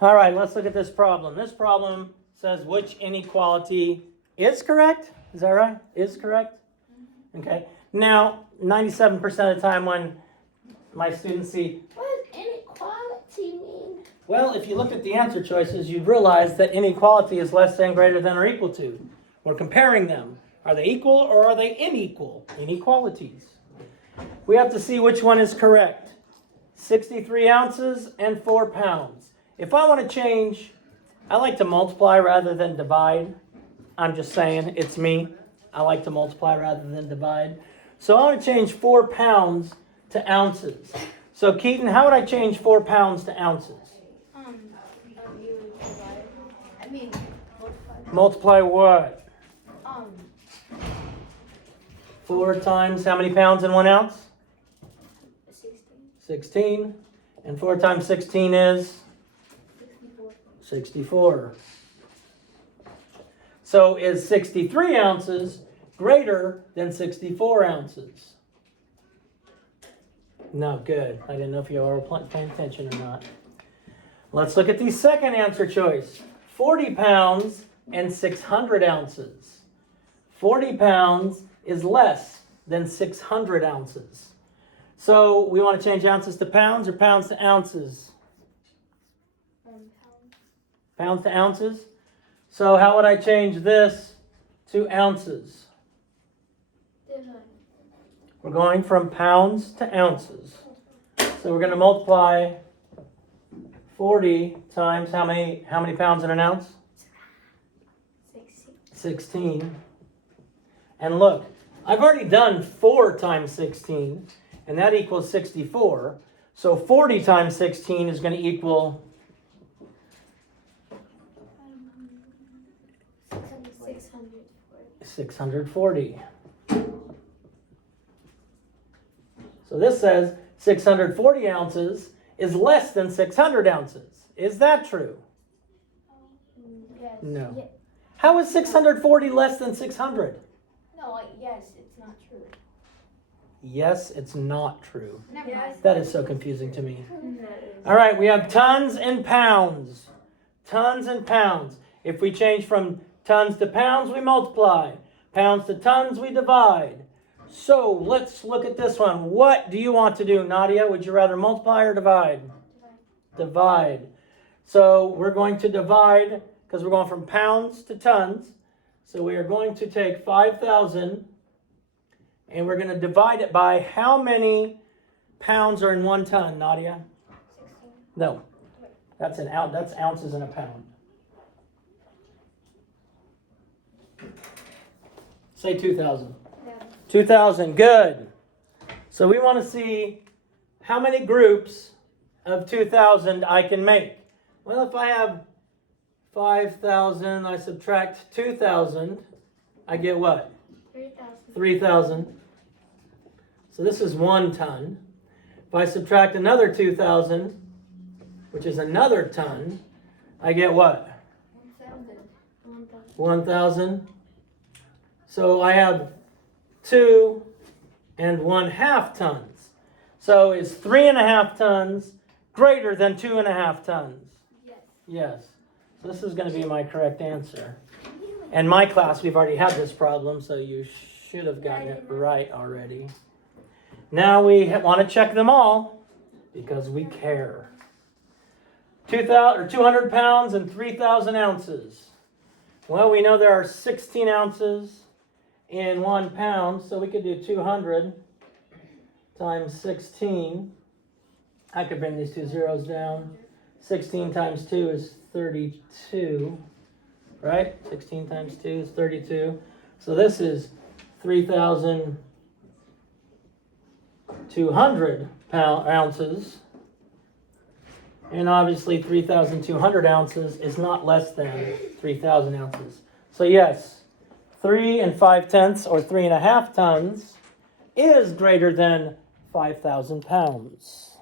All right, let's look at this problem. This problem says which inequality is correct. Is that right? Is correct? Okay. Now, 97% of the time when my students see, What does inequality mean? well, if you look at the answer choices, you'd realize that inequality is less than, greater than, or equal to. We're comparing them. Are they equal or are they unequal? Inequalities. We have to see which one is correct. 63 ounces and 4 pounds. If I want to change, I like to multiply rather than divide. I'm just saying, it's me. I like to multiply rather than divide. So I want to change 4 pounds to ounces. So Keaton, how would I change 4 pounds to ounces? You would divide. I mean, multiply. Multiply what? 4 Um, times how many pounds in 1 ounce? 16. 16. And 4 times 16 is? 64. 64. So is 63 ounces greater than 64 ounces? No, good. I didn't know if you were paying attention or not. Let's look at the second answer choice. 40 pounds and 600 ounces. 40 pounds is less than 600 ounces. So we want to change ounces to pounds or pounds to ounces? Pound. Pounds to ounces? So how would I change this to ounces? Divide. We're going from pounds to ounces. So we're going to multiply 40 times how many pounds in an ounce? 16. 16. And look, I've already done 4 times 16, and that equals 64. So 40 times 16 is going to equal 640. So this says 640 ounces is less than 600 ounces. Is that true? Yes. No. Ye- How is 640 less than 600? No, yes, it's not true. Yes, it's not true. Never mind. That is so confusing to me. All right, we have tons and pounds. Tons and pounds. If we change from tons to pounds, we multiply. Pounds to tons, we divide. So let's look at this one. What do you want to do, Nadia? Would you rather multiply or divide? Divide. So we're going to divide because we're going from pounds to tons. So we are going to take 5,000 and we're going to divide it by how many pounds are in 1 ton, Nadia? 16. No. That's an ounce. That's ounces in a pound. Say 2,000. Yeah. 2,000. Good. So we want to see how many groups of 2,000 I can make. Well, if I have 5,000, I subtract 2,000, I get what? 3,000. 3,000. So this is 1 ton. If I subtract another 2,000, which is another ton, I get what? 1,000. 1,000. So I have 2 and 1/2 tons. So is 3.5 tons greater than 2.5 tons? Yes. Yes. So this is going to be my correct answer. In my class, we've already had this problem, so you should have gotten it right already. Now we want to check them all because we care. 200 pounds and 3,000 ounces. Well, we know there are 16 ounces in 1 pound, so we could do 200 times 16. I could bring these 2 zeros down. 16 times 2 is 32, right? 16 times 2 is 32. So this is 3,200 ounces. And obviously 3,200 ounces is not less than 3,000 ounces. So yes, 3 5/10 or 3.5 tons is greater than 5,000 pounds.